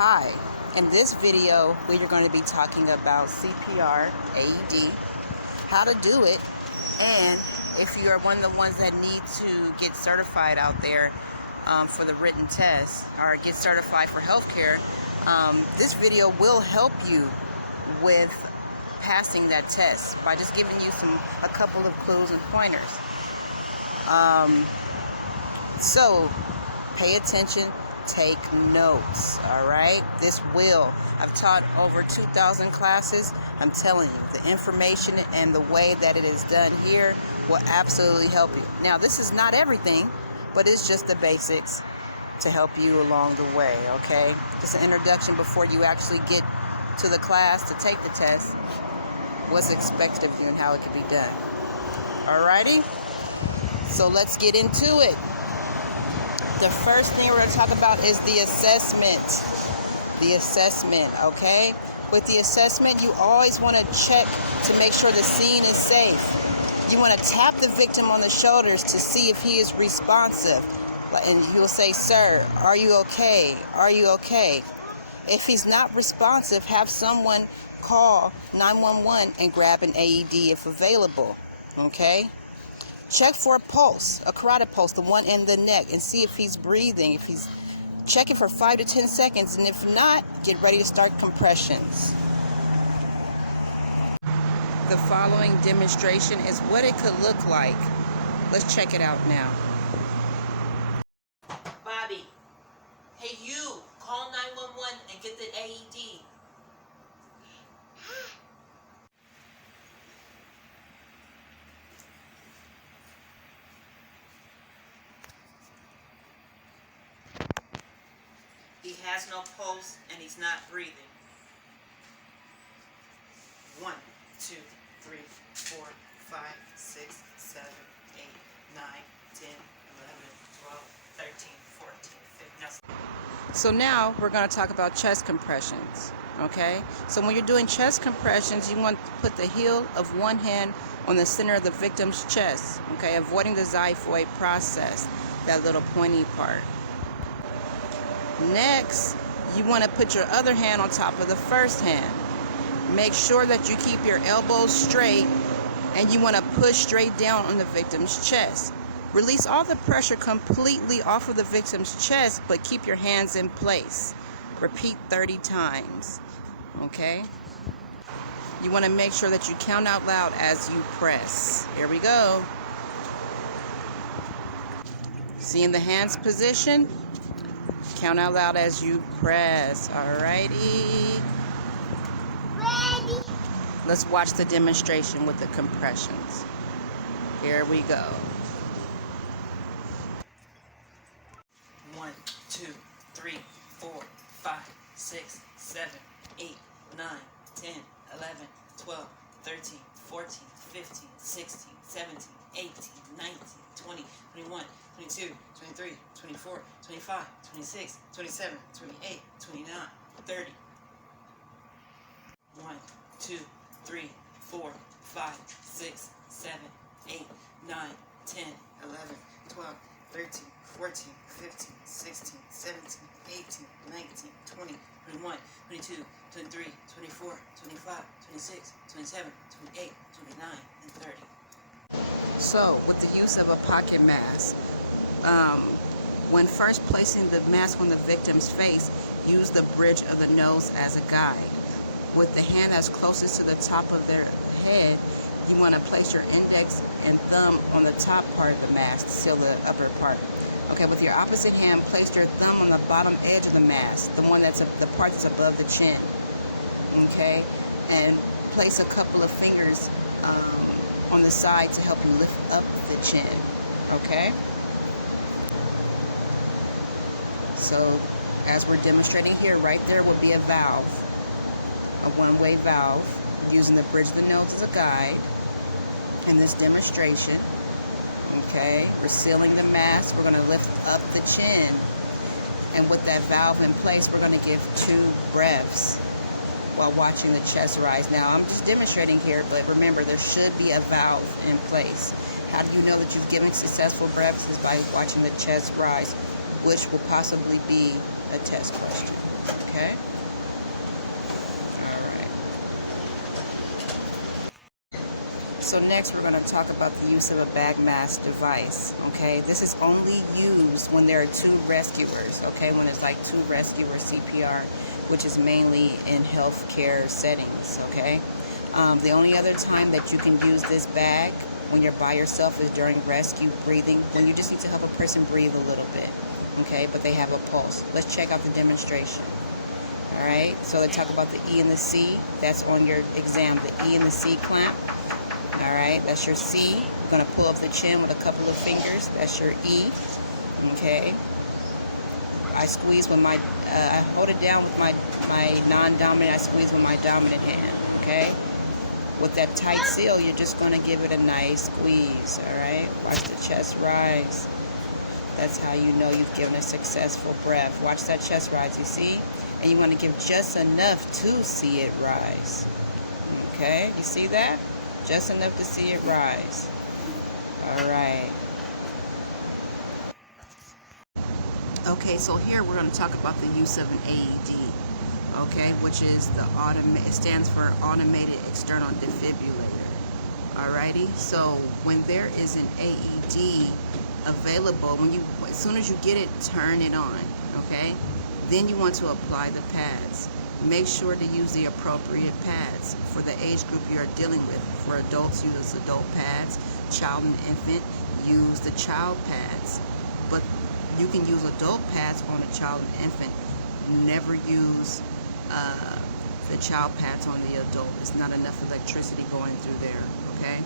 Hi, in this video we are going to be talking about CPR, AED, how to do it, and if you are one of the ones that need to get certified out there for the written test or get certified for healthcare, this video will help you with passing that test by just giving you a couple of clues and pointers. So pay attention. Take notes, all right? I've taught over 2,000 classes. I'm telling you, the information and the way that it is done here will absolutely help you. Now, this is not everything, but it's just the basics to help you along the way, okay? Just an introduction before you actually get to the class to take the test, what's expected of you and how it can be done. Alrighty? So let's get into it. The first thing we're going to talk about is the assessment. The assessment, okay? With the assessment, you always want to check to make sure the scene is safe. You want to tap the victim on the shoulders to see if he is responsive. And you'll say, "Sir, are you okay? Are you okay?" If he's not responsive, have someone call 911 and grab an AED if available, okay? Check for a pulse, a carotid pulse, the one in the neck, and see if he's breathing. Check it for 5 to 10 seconds, and if not, get ready to start compressions. The following demonstration is what it could look like. Let's check it out now. Bobby, hey you, call 911 and get the AED. He has no pulse and he's not breathing. 1, 2, 3, 4, 5, 6, 7, 8, 9, 10, 11, 12, 13, 14, 15. So now we're going to talk about chest compressions, okay? So when you're doing chest compressions, you want to put the heel of one hand on the center of the victim's chest, okay? Avoiding the xiphoid process, that little pointy part. Next, you want to put your other hand on top of the first hand. Make sure that you keep your elbows straight, and you want to push straight down on the victim's chest. Release all the pressure completely off of the victim's chest, but keep your hands in place. Repeat 30 times, okay? You want to make sure that you count out loud as you press. Here we go. Seeing the hands position? Count out loud as you press. Alrighty. Ready. Let's watch the demonstration with the compressions. Here we go. 1, 2, 3, 4, 5, 6, 7, 8, 9, 10, 11, 12, 13, 14, 15, 16, 17, 18, 19, 20, 21, 22, 23, 24, 25, 26, 27, 28, 29, 30. 1, 2, 3, 4, 5, 6, 7, 8, 9, 10, 11, 12, 13, 14, 15, 16, 17, 18, 19, 20, 21, 22, 23, 24, 25, 26, 27, 28, 29, and 30. So, with the use of a pocket mask, when first placing the mask on the victim's face, use the bridge of the nose as a guide. With the hand that's closest to the top of their head, you want to place your index and thumb on the top part of the mask to seal the upper part. Okay, with your opposite hand, place your thumb on the bottom edge of the mask, the part that's above the chin. Okay, and place a couple of fingers on the side to help you lift up the chin. Okay. So, as we're demonstrating here, right there will be a valve, a one-way valve, using the bridge of the nose as a guide in this demonstration. Okay, we're sealing the mask. We're going to lift up the chin, and with that valve in place, we're going to give 2 breaths while watching the chest rise. Now, I'm just demonstrating here, but remember, there should be a valve in place. How do you know that you've given successful breaths? Is by watching the chest rise, which will possibly be a test question. Okay? Alright. So next we're going to talk about the use of a bag mask device. Okay? This is only used when there are two rescuers. Okay? When it's like two rescuers CPR, which is mainly in healthcare settings. Okay? The only other time that you can use this bag when you're by yourself is during rescue breathing, when you just need to help a person breathe a little bit. Okay, but they have a pulse. Let's check out the demonstration. Alright, so they talk about the E and the C. That's on your exam, the E and the C clamp. Alright, that's your C. You're going to pull up the chin with a couple of fingers. That's your E. Okay. I squeeze with my, I hold it down with my non-dominant. I squeeze with my dominant hand. Okay. With that tight seal, you're just going to give it a nice squeeze. Alright, watch the chest rise. That's how you know you've given a successful breath. Watch that chest rise, you see? And you want to give just enough to see it rise. Okay, you see that? Just enough to see it rise. Alright. Okay, so here we're going to talk about the use of an AED. Okay, which is the it stands for automated external defibrillator. Alrighty, so when there is an AED available, as soon as you get it, turn it on. Okay, then you want to apply the pads. Make sure to use the appropriate pads for the age group you are dealing with. For adults, use adult pads. Child and infant, use the child pads. But you can use adult pads on a child and infant. Never use the child pads on the adult. It's not enough electricity going through there. Okay,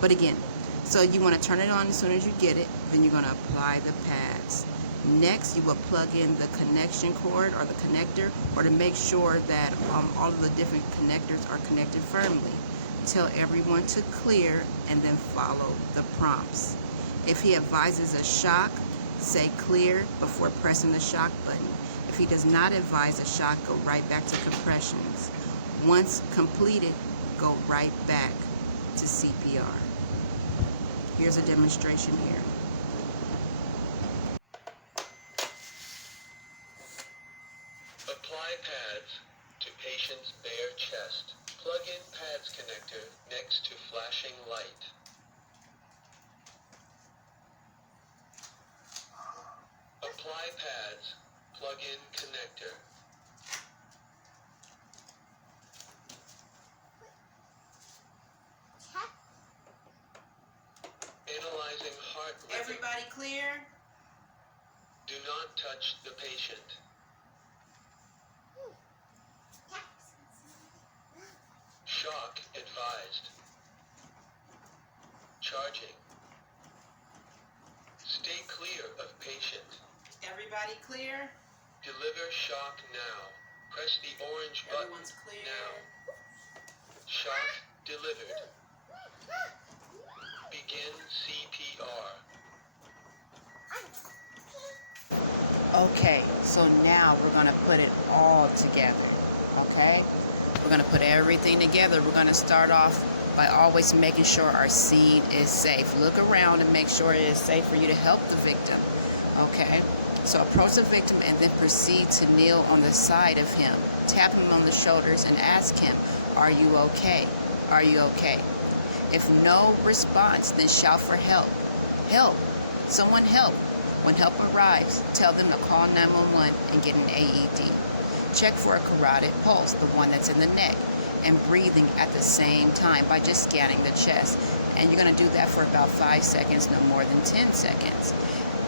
but again, so you want to turn it on as soon as you get it. Then you're going to apply the pads. Next, you will plug in the connection cord or the connector, or to make sure that all of the different connectors are connected firmly. Tell everyone to clear and then follow the prompts. If he advises a shock, say clear before pressing the shock button. If he does not advise a shock, go right back to compressions. Once completed, go right back to CPR. Here's a demonstration here. Apply pads to patient's bare chest. Plug in pads connector next to flashing light. Apply pads. Plug in connector. Analyzing heart rhythm. Everybody clear? Do not touch the patient. Shock advised. Charging. Stay clear of patient. Everybody clear? Deliver shock now. Press the orange button Everyone's clear. now. Shock delivered. Begin CPR. Okay, so now we're going to put it all together. Okay? We're going to put everything together. We're going to start off by always making sure our seat is safe. Look around and make sure it is safe for you to help the victim. Okay? So approach the victim and then proceed to kneel on the side of him. Tap him on the shoulders and ask him, "Are you okay? Are you okay?" If no response, then shout for help. Help! Someone help! When help arrives, tell them to call 911 and get an AED. Check for a carotid pulse, the one that's in the neck, and breathing at the same time by just scanning the chest. And you're going to do that for about 5 seconds, no more than 10 seconds.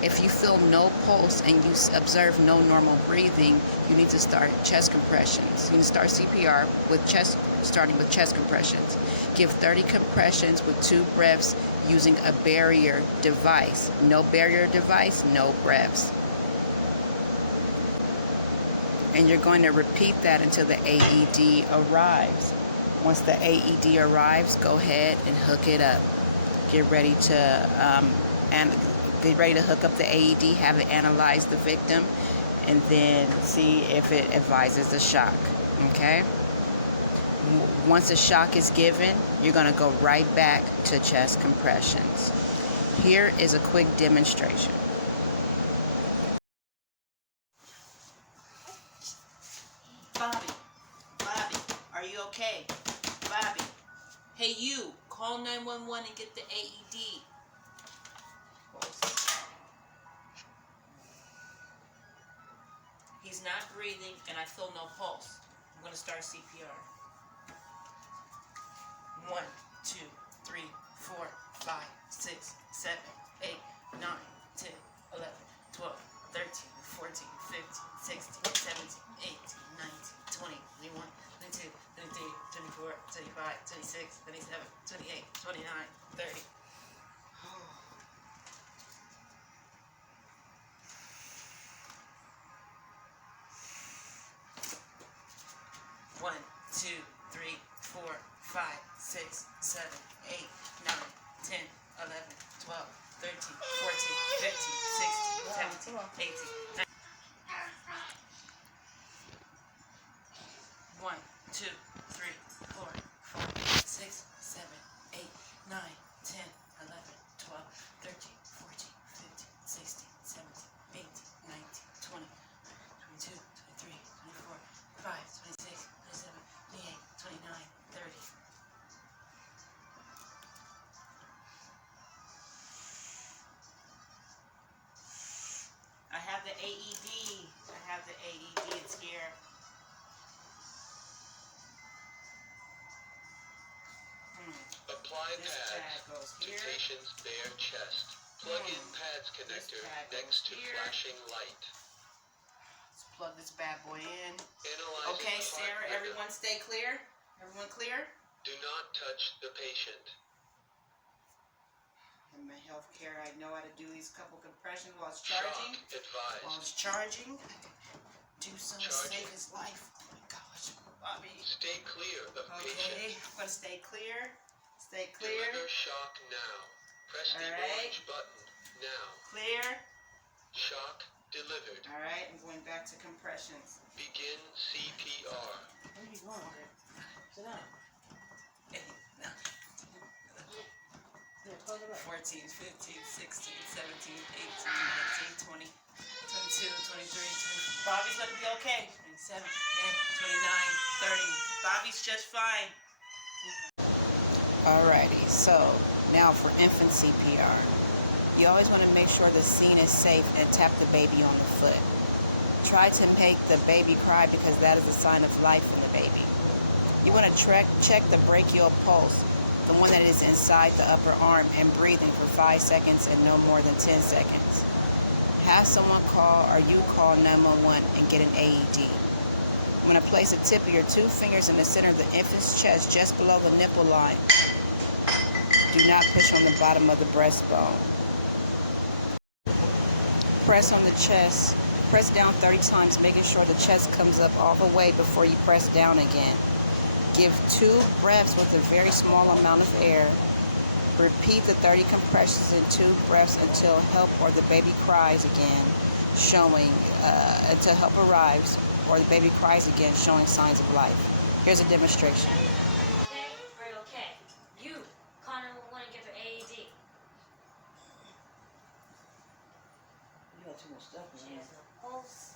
If you feel no pulse and you observe no normal breathing, you need to start chest compressions. You can start CPR with starting with chest compressions. Give 30 compressions with 2 breaths using a barrier device. No barrier device, no breaths. And you're going to repeat that until the AED arrives. Once the AED arrives, go ahead and hook it up. Get ready to hook up the AED, have it analyze the victim, and then see if it advises a shock. Okay? Once a shock is given, you're going to go right back to chest compressions. Here is a quick demonstration. Bobby, okay? Bobby. Hey, you. Call 911 and get the AED. He's not breathing, and I feel no pulse. I'm going to start CPR. 1, 2, 3, 4, 5, 6, 7, 8, 9, 10, 11, 12, 13, 14, 15, 16, 17, 18, 19, 20, 21, 22, 23, 24, 25, 26, 27, 28, 29, 30. One, two, three, four, 5, 6, 7, 8, 9, 10, 11, 12, 13, 14, 15, 16, 17, 18, 19. 1, 2, 3, 4, 5, 6, 7, 8, 9, 10, 11, 12, 13, 14, 15, 16, 17, 18, 19, 20, 22, 23, 24, 25, 26, 27, 28, 29, 30. I have the AED. I have the AED. It's here. Apply This pads pad goes to here. patient's bare chest. Plug in pads connector pad next to goes here. flashing light. Let's plug this bad boy in. Analyzing Okay, heart Sarah, rhythm. everyone stay clear. Everyone clear? Do not touch the patient. In my healthcare, I know how to do these couple compressions while it's charging. Shock advised. While it's charging. Do something to Charging. save his life. Oh my gosh, Bobby. Stay clear of patient. Okay, I'm gonna stay clear. Stay clear. Deliver shock now. Press the Alright. orange button now. Clear. Shock delivered. Alright, I'm going back to compressions. Begin CPR. Where are you going? Sit down. 14, 15, 16, 17, 18, 19, 20, 22, 23, 24. Bobby's gonna be okay. 27, 29, 30. Bobby's just fine. Alrighty, so now for infant CPR. You always want to make sure the scene is safe and tap the baby on the foot. Try to make the baby cry because that is a sign of life in the baby. You want to check the brachial pulse, the one that is inside the upper arm, and breathing for 5 seconds and no more than 10 seconds. Have someone call or you call 911 and get an AED. I'm going to place the tip of your 2 fingers in the center of the infant's chest just below the nipple line. Do not push on the bottom of the breastbone. Press on the chest. Press down 30 times, making sure the chest comes up all the way before you press down again. Give 2 breaths with a very small amount of air. Repeat the 30 compressions in 2 breaths until help or the baby cries again, until help arrives or the baby cries again, showing signs of life. Here's a demonstration. Okay, right, okay. You, Connor, will want to give her AED. You got too much stuff in She here. has no pulse,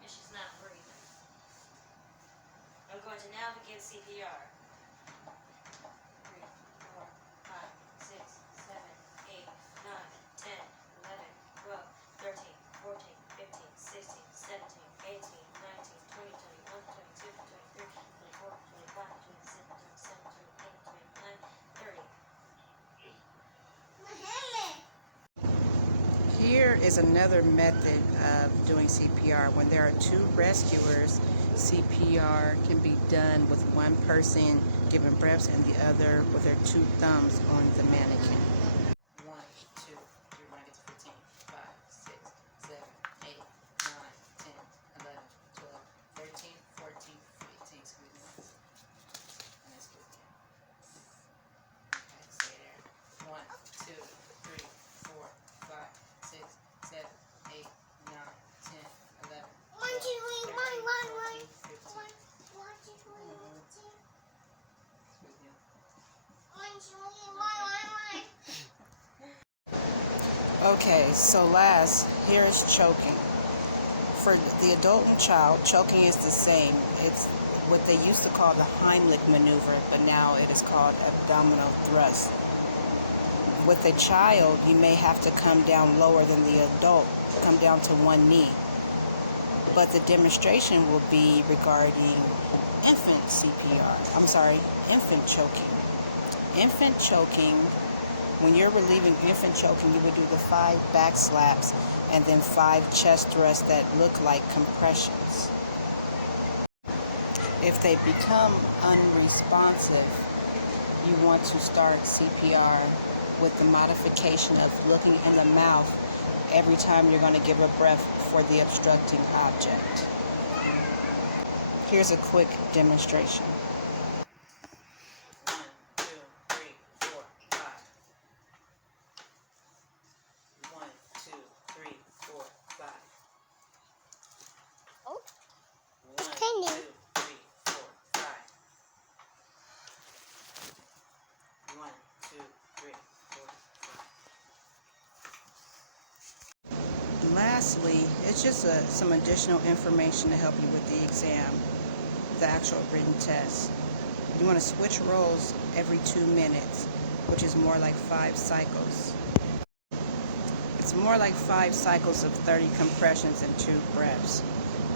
and she's not breathing. I'm going to now begin CPR. 3, 4, 5, 6, 7, 8, 9, 10, 11, 12, 13, 14, 15, 16, 17, 18, 19, 20, 21, 22, 23, 24, 25, 26, 27, 28, 29, 30. Here is another method of doing CPR. When there are 2 rescuers, CPR can be done with one person giving breaths and the other with their 2 thumbs on the mannequin. 1, 2, 3, when I get to 15, 5, 6, 7, 8, 9, 10, 11, 12, 13, 14, 15, excuse me. And let's do it again. Okay, stay there. 1, 2, 3, 4, 5, 6, 7, 8, 9, 10, 11, 12, 13, 14, 15. Okay, Okay, so last, here is choking. for the adult and child, choking is the same. It's what they used to call the Heimlich maneuver, but now it is called abdominal thrust. With a child, you may have to come down lower than the adult, come down to one knee. But the demonstration will be regarding infant CPR. Infant choking. Infant choking, when you're relieving infant choking, you would do the 5 back slaps and then 5 chest thrusts that look like compressions. If they become unresponsive, you want to start CPR with the modification of looking in the mouth every time you're going to give a breath for the obstructing object. Here's a quick demonstration. 1, 2, 3, 4, 5. 1, 2, 3, 4, 5. Oh, 1, 2, 3, 4, 5. 1, 2, 3, 4, 5. Lastly, it's just some additional information to help you with the exam, the actual written test. You want to switch roles every 2 minutes, which is more like 5 cycles. It's more like 5 cycles of 30 compressions and 2 breaths.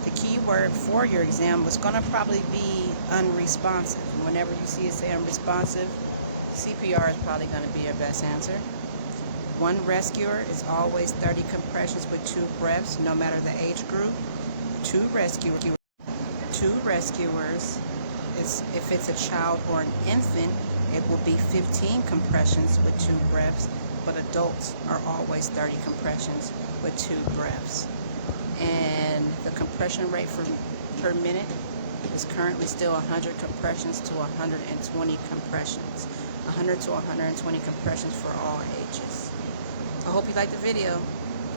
The key word for your exam was going to probably be unresponsive. Whenever you see it say unresponsive, CPR is probably going to be your best answer. One rescuer is always 30 compressions with 2 breaths, no matter the age group. 2 rescuers, if it's a child or an infant, it will be 15 compressions with 2 breaths, but adults are always 30 compressions with 2 breaths. And the compression rate per minute is currently still 100 compressions to 120 compressions. 100 to 120 compressions for all ages. I hope you liked the video.